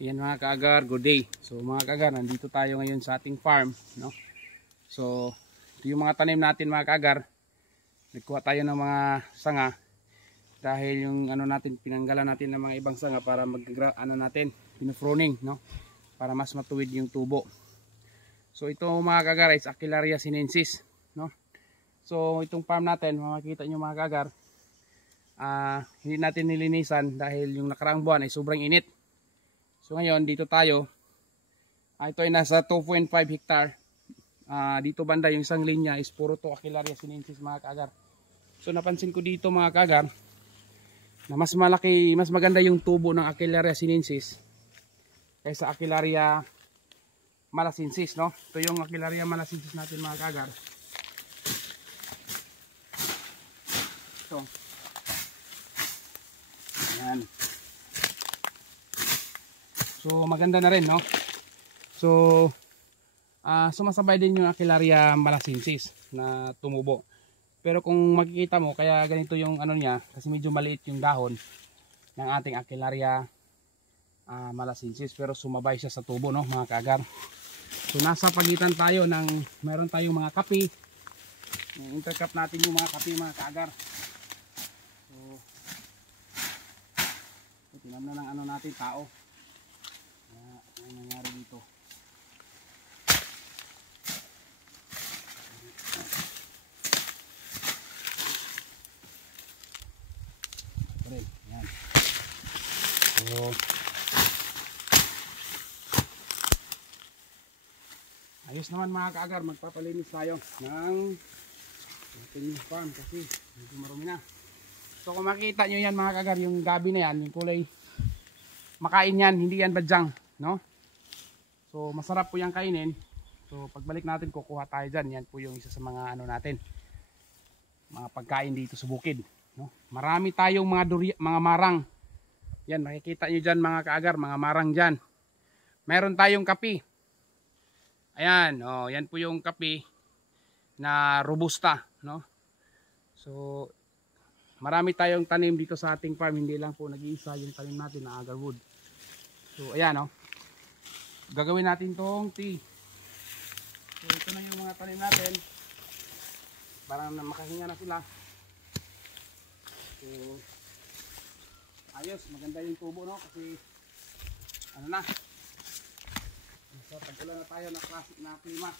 Ayan mga kaagar, good day. So mga kaagar, nandito tayo ngayon sa ating farm, no? So ito yung mga tanim natin mga kaagar. Nagkuha tayo ng mga sanga dahil yung ano natin, pinanggalan natin ng mga ibang sanga para pinofroning, no? Para mas matuwid yung tubo. So ito mga kaagar is Aquilaria sinensis, no? So itong farm natin, makikita nyo mga kaagar, hindi natin nilinisan dahil yung nakaraang buwan ay sobrang init. So ngayon dito tayo, ito ay nasa 2.5 hectare. Dito banda yung isang linya is puro to Aquilaria sinensis mga kaagar. So napansin ko dito mga kaagar na mas maganda yung tubo ng Aquilaria sinensis kaysa Aquilaria malasinsis, no? Ito yung Aquilaria malasinsis natin mga kaagar. Ito. Ayan. So maganda na rin, no? So sumasabay din yung Aquilaria malasinsis na tumubo. Pero kung makikita mo, kaya ganito yung ano niya, kasi medyo maliit yung dahon ng ating Aquilaria malasinsis, pero sumabay siya sa tubo, no mga kaagar. So nasa pagitan tayo ng meron tayong mga kapi. Intercrop natin yung mga kapi mga kaagar. So tinamnan ng ano natin tao. Ano nangyari dito? Yan. So ayos naman mga kaagar, magpapalinis tayo ng ating farm kasi medyo marumi na. So kung makita nyo yan mga kaagar, yung gabi na yan, yung kulay makain yan, hindi yan badyang, no? So masarap po yung kainin. So pagbalik natin kukuha tayo dyan. Yan po yung isa sa mga ano natin, mga pagkain dito sa bukid, no? Marami tayong mga marang. Yan makikita nyo dyan mga kaagar, mga marang dyan. Meron tayong kapi. Ayan, oh, yan po yung kapi na robusta, no? So marami tayong tanim dito sa ating farm, hindi lang po nag-iisa yung tanim natin na agarwood. So ayan, oh. Gagawin natin tong tea. So ito na yung mga tanim natin. Parang makahinga na sila. So ayos, maganda yung tubo, no? Kasi ano na, so tag-ulan na tayo na classic na klima.